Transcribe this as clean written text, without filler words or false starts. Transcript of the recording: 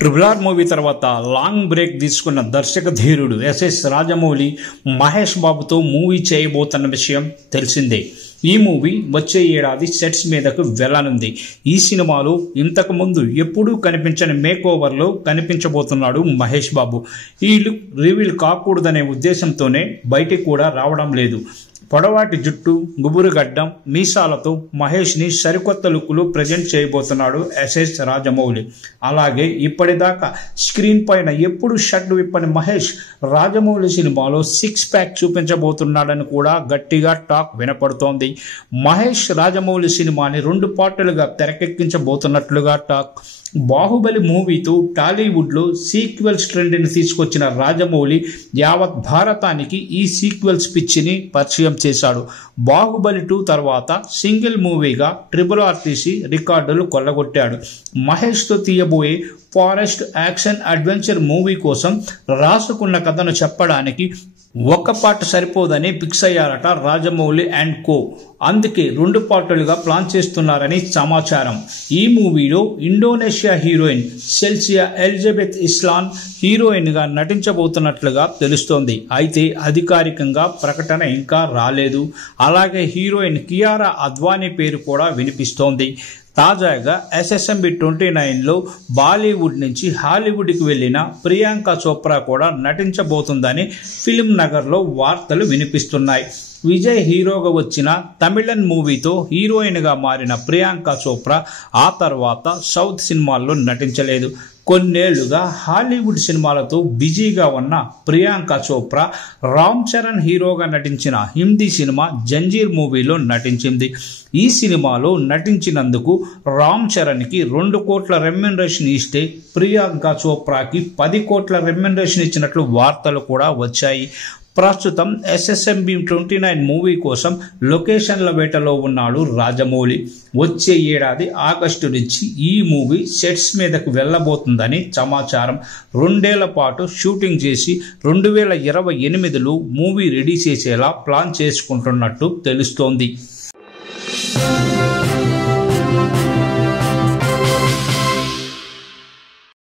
Triple R movie తర్వాత long break తీసుకున్న దర్శక ధీరుడు ఎస్ఎస్ రాజమౌళి మహేష్ బాబుతో మూవీ చేయబోతున్న విషయం తెలిసిందే. ఈ మూవీ వచ్చే ఏడాది సెట్స్ మీదకు వెళ్ళనుంది. ఈ సినిమాలో ఇంతకు ముందు ఎప్పుడూ కనిపించని మేక్ ఓవర్లో కనిపించబోతున్నాడు మహేష్ బాబు. ఈ లుక్ రివీల్ కాకూడదనే ఉద్దేశంతోనే బయటికి కూడా రావడం లేదు. పొడవాటి జుట్టు, గుబురు గడ్డం, మీసాలతో మహేష్ని సరికొత్త లుక్లో ప్రజెంట్ చేయబోతున్నాడు ఎస్ఎస్ రాజమౌళి. అలాగే ఇప్పటిదాకా స్క్రీన్ పైన ఎప్పుడు షర్ట్ విప్పని మహేష్ రాజమౌళి సినిమాలో 6 ప్యాక్ చూపించబోతున్నాడని కూడా గట్టిగా టాక్ వినపడుతోంది. మహేష్ రాజమౌళి సినిమాని 2 పార్టులుగా తెరకెక్కించబోతున్నట్లుగా టాక్. బాహుబలి మూవీతో టాలీవుడ్లో సీక్వెల్స్ ట్రెండ్ని తీసుకొచ్చిన రాజమౌళి యావత్ భారతానికి ఈ సీక్వెల్స్ పిచ్చిని పరిచయం చేశాడు. బాహుబలి 2 తర్వాత సింగిల్ మూవీగా ట్రిపుల్ ఆర్ తీసి రికార్డులు కొల్లగొట్టాడు. మహేష్తో తీయబోయే ఫారెస్ట్ యాక్షన్ అడ్వెంచర్ మూవీ కోసం రాసుకున్న కథను చెప్పడానికి ఒక్క పార్ట్ సరిపోదని ఫిక్స్ అయ్యారట రాజమౌళి అండ్ కో. అందుకే 2 పార్టులుగా ప్లాన్ చేస్తున్నారని సమాచారం. ఈ మూవీలో Indonesia heroine Chelsea Elizabeth Islan హీరోయిన్గా నటించబోతున్నట్లుగా తెలుస్తోంది. అయితే అధికారికంగా ప్రకటన ఇంకా రాలేదు. అలాగే హీరోయిన్ కియారా అద్వానీ పేరు కూడా వినిపిస్తోంది. తాజాగా SSMB 29లో బాలీవుడ్ నుంచి హాలీవుడ్కి వెళ్లిన ప్రియాంక చోప్రా కూడా నటించబోతుందని ఫిల్మ్ నగర్లో వార్తలు వినిపిస్తున్నాయి. విజయ్ హీరోగా వచ్చిన తమిళన్ మూవీతో హీరోయిన్గా మారిన ప్రియాంక చోప్రా ఆ తర్వాత సౌత్ సినిమాల్లో నటించలేదు. కొన్నేళ్లుగా హాలీవుడ్ సినిమాలతో బిజీగా ఉన్న ప్రియాంక చోప్రా రామ్ చరణ్ హీరోగా నటించిన హిందీ సినిమా జంజీర్ మూవీలో నటించింది. ఈ సినిమాలో నటించినందుకు రామ్ చరణ్కి 2 కోట్ల రెమ్యునరేషన్ ఇస్తే ప్రియాంక చోప్రాకి 10 కోట్ల రెమ్యునరేషన్ ఇచ్చినట్లు వార్తలు కూడా వచ్చాయి. ప్రస్తుతం SSMB 29 మూవీ కోసం లొకేషన్ల వేటలో ఉన్నాడు రాజమౌళి. వచ్చే ఏడాది ఆగస్టు నుంచి ఈ మూవీ సెట్స్ మీదకు వెళ్ళబోతుందని సమాచారం. 2 ఏళ్ల పాటు షూటింగ్ చేసి 2028లో మూవీ రెడీ చేసేలా ప్లాన్ చేసుకుంటున్నట్టు తెలుస్తోంది.